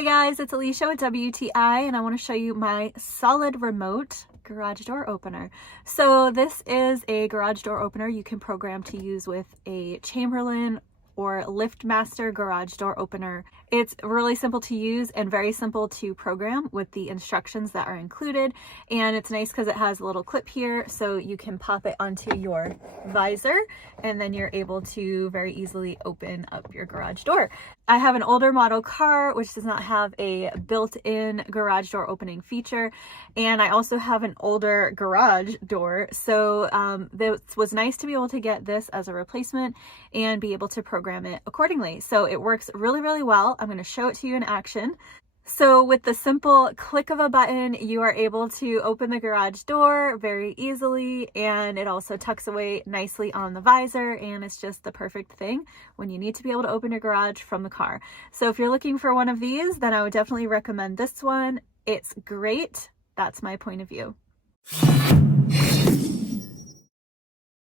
Hey guys, it's Alicia with WTI and I want to show you my Solidremote garage door opener. So this is a garage door opener you can program to use with a Chamberlain or LiftMaster garage door opener. It's really simple to use and very simple to program with the instructions that are included. And it's nice because it has a little clip here so you can pop it onto your visor and then you're able to very easily open up your garage door. I have an older model car which does not have a built-in garage door opening feature, and I also have an older garage door, so it was nice to be able to get this as a replacement and be able to program it accordingly. So it works really, really well. I'm going to show it to you in action. So with the simple click of a button, you are able to open the garage door very easily, and it also tucks away nicely on the visor, and it's just the perfect thing when you need to be able to open your garage from the car. So if you're looking for one of these, then I would definitely recommend this one. It's great. That's my point of view.